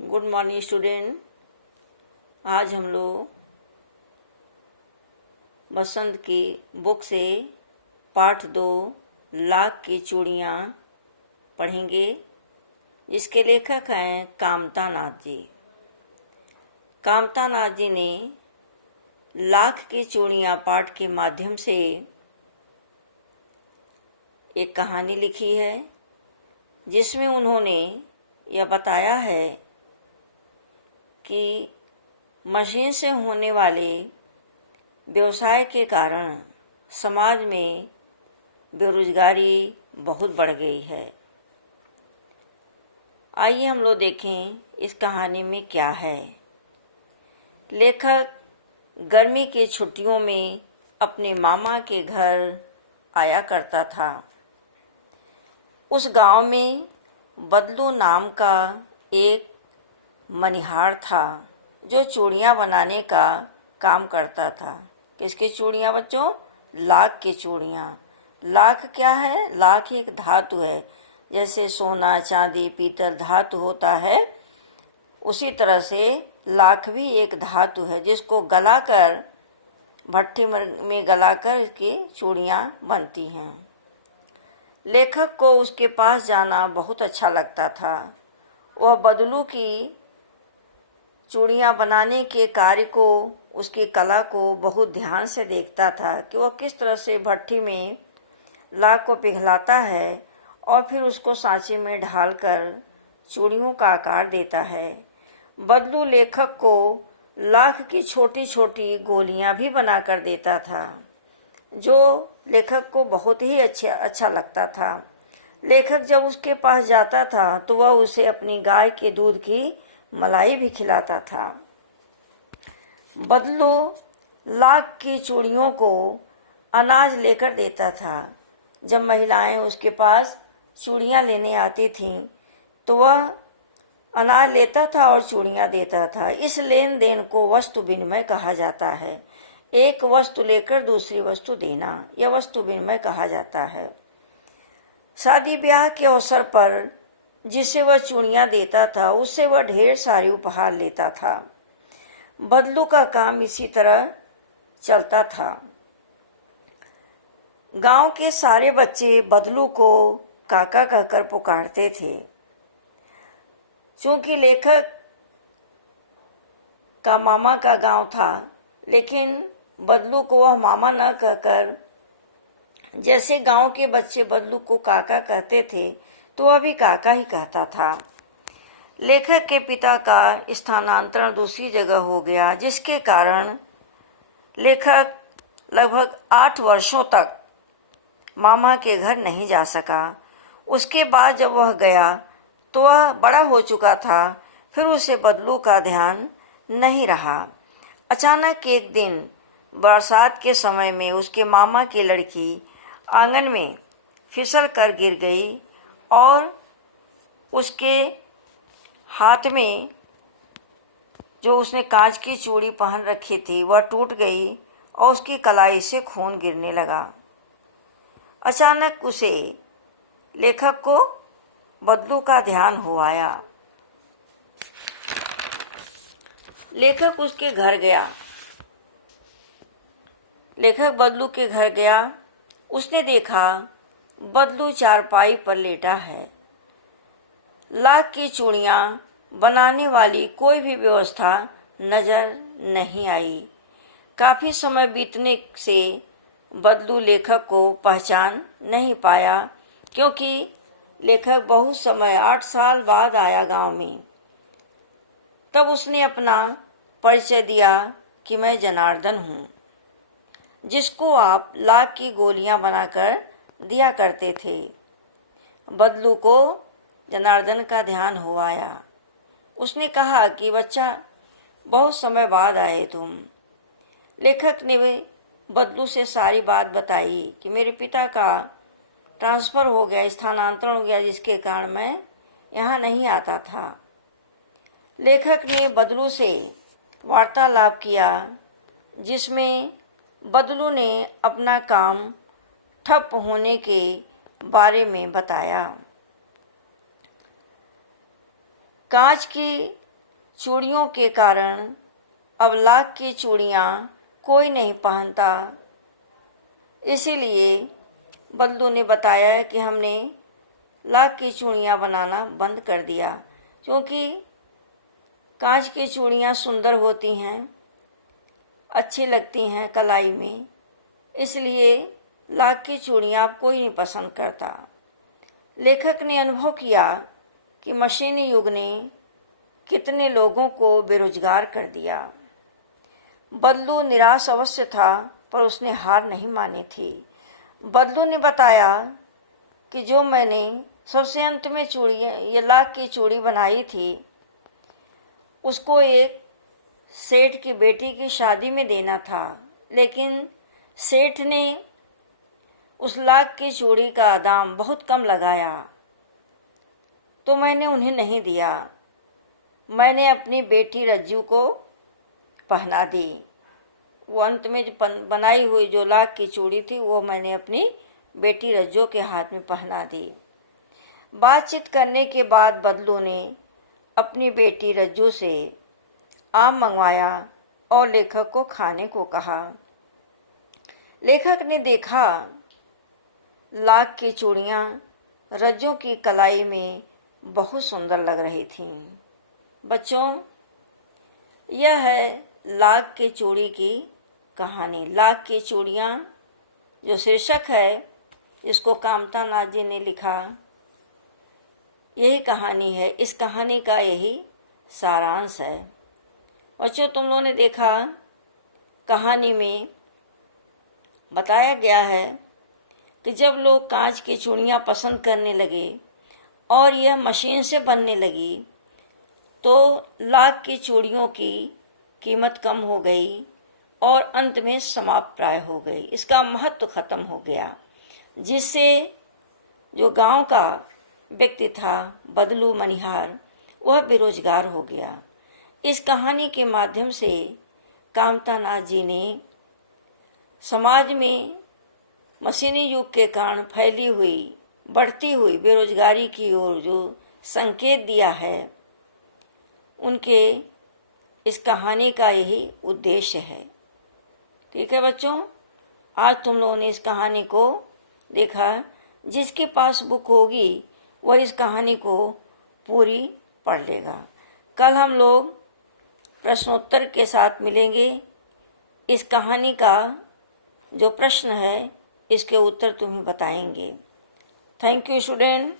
Good morning student. आज हम लोग बसंत की बुक से पाठ 2 लाख की चूड़ियाँ पढ़ेंगे। इसके लेखक हैं कामता नाथ जी। कामता नाथ जी ने लाख की चूड़ियाँ पाठ के माध्यम से एक कहानी लिखी है, जिसमें उन्होंने यह बताया है कि मशीन से होने वाले व्यवसाय के कारण समाज में बेरोजगारी बहुत बढ़ गई है। आइए हम लोग देखें इस कहानी में क्या है। लेखक गर्मी की छुट्टियों में अपने मामा के घर आया करता था। उस गांव में बदलू नाम का एक मनिहार था जो चूड़ियाँ बनाने का काम करता था। किसकी चूड़ियाँ बच्चों? लाख की चूड़ियाँ। लाख क्या है? लाख एक धातु है। जैसे सोना, चांदी, पीतल धातु होता है, उसी तरह से लाख भी एक धातु है जिसको गलाकर भट्टी में गलाकर इसकी चूड़ियाँ बनती हैं। लेखक को उसके पास जाना बहुत अच्छा लगता था। वह बदलू की चूड़ियाँ बनाने के कार्य को, उसकी कला को बहुत ध्यान से देखता था कि वह किस तरह से भट्टी में लाख को पिघलाता है और फिर उसको सांचे में ढालकर चूड़ियों का आकार देता है। बदलू लेखक को लाख की छोटी छोटी गोलियां भी बनाकर देता था, जो लेखक को बहुत ही अच्छा लगता था। लेखक जब उसके पास जाता था तो वह उसे अपनी गाय के दूध की मलाई भी खिलाता था। बदलू लाख की चूड़ियों को अनाज लेकर देता था। जब महिलाएं उसके पास चूड़ियाँ लेने आती थीं तो वह अनाज लेता था और चूड़ियाँ देता था। इस लेन देन को वस्तु विनिमय कहा जाता है। एक वस्तु लेकर दूसरी वस्तु देना, यह वस्तु विनिमय कहा जाता है। शादी ब्याह के अवसर पर जिसे वह चूड़ियाँ देता था उससे वह ढेर सारी उपहार लेता था। बदलू का काम इसी तरह चलता था। गांव के सारे बच्चे बदलू को काका कहकर पुकारते थे। चूंकि लेखक का मामा का गांव था, लेकिन बदलू को वह मामा न कहकर, जैसे गांव के बच्चे बदलू को काका कहते थे तो वह भी काका ही कहता था। लेखक के पिता का स्थानांतरण दूसरी जगह हो गया, जिसके कारण लेखक लगभग 8 वर्षों तक मामा के घर नहीं जा सका। उसके बाद जब वह गया तो वह बड़ा हो चुका था, फिर उसे बदलू का ध्यान नहीं रहा। अचानक एक दिन बरसात के समय में उसके मामा की लड़की आंगन में फिसल कर गिर गई और उसके हाथ में जो उसने कांच की चूड़ी पहन रखी थी वह टूट गई और उसकी कलाई से खून गिरने लगा। अचानक उसे, लेखक को बदलू का ध्यान हो आया। लेखक उसके घर गया। लेखक बदलू के घर गया। उसने देखा बदलू चारपाई पर लेटा है। लाख की चूड़ियाँ बनाने वाली कोई भी व्यवस्था नजर नहीं आई। काफी समय बीतने से बदलू लेखक को पहचान नहीं पाया, क्योंकि लेखक बहुत समय 8 साल बाद आया गांव में। तब उसने अपना परिचय दिया कि मैं जनार्दन हूँ, जिसको आप लाख की गोलियां बनाकर दिया करते थे। बदलू को जनार्दन का ध्यान हो आया। उसने कहा कि बच्चा, बहुत समय बाद आए तुम। लेखक ने बदलू से सारी बात बताई कि मेरे पिता का ट्रांसफ़र हो गया, स्थानांतरण हो गया, जिसके कारण मैं यहाँ नहीं आता था। लेखक ने बदलू से वार्तालाप किया, जिसमें बदलू ने अपना काम ठप होने के बारे में बताया। कांच की चूड़ियों के कारण अब लाख की चूड़ियाँ कोई नहीं पहनता। इसीलिए बल्लू ने बताया कि हमने लाख की चूड़ियाँ बनाना बंद कर दिया, क्योंकि कांच की चूड़ियाँ सुंदर होती हैं, अच्छी लगती हैं कलाई में, इसलिए लाख की चूड़ियाँ अब कोई नहीं पसंद करता। लेखक ने अनुभव किया कि मशीनी युग ने कितने लोगों को बेरोजगार कर दिया। बल्लू निराश अवश्य था, पर उसने हार नहीं मानी थी। बल्लू ने बताया कि जो मैंने सबसे अंत में ये लाख की चूड़ी बनाई थी, उसको एक सेठ की बेटी की शादी में देना था, लेकिन सेठ ने उस लाख की चूड़ी का दाम बहुत कम लगाया, तो मैंने उन्हें नहीं दिया। मैंने अपनी बेटी रज्जू को पहना दी। वो अंत में जो बनाई हुई जो लाख की चूड़ी थी, वो मैंने अपनी बेटी रज्जू के हाथ में पहना दी। बातचीत करने के बाद बल्लू ने अपनी बेटी रज्जू से आम मंगवाया और लेखक को खाने को कहा। लेखक ने देखा लाख की चूड़ियाँ रज्जू की कलाई में बहुत सुंदर लग रही थीं। बच्चों, यह है लाख की चूड़ी की कहानी। लाख की चूड़ियाँ जो शीर्षक है, इसको कामता नाथ जी ने लिखा। यही कहानी है, इस कहानी का यही सारांश है। बच्चों, तुम लोगों ने देखा कहानी में बताया गया है कि जब लोग कांच की चूड़ियाँ पसंद करने लगे और यह मशीन से बनने लगी, तो लाख की चूड़ियों की कीमत कम हो गई और अंत में समाप्त प्राय हो गई। इसका महत्व खत्म हो गया, जिससे जो गांव का व्यक्ति था बदलू मनिहार, वह बेरोजगार हो गया। इस कहानी के माध्यम से कामता नाथ जी ने समाज में मशीनी युग के कारण फैली हुई बढ़ती हुई बेरोजगारी की ओर जो संकेत दिया है, उनके इस कहानी का यही उद्देश्य है। ठीक है बच्चों, आज तुम लोगों ने इस कहानी को देखा। जिसके पास बुक होगी वह इस कहानी को पूरी पढ़ लेगा। कल हम लोग प्रश्नोत्तर के साथ मिलेंगे। इस कहानी का जो प्रश्न है, इसके उत्तर तुम्हें बताएंगे। Thank you student.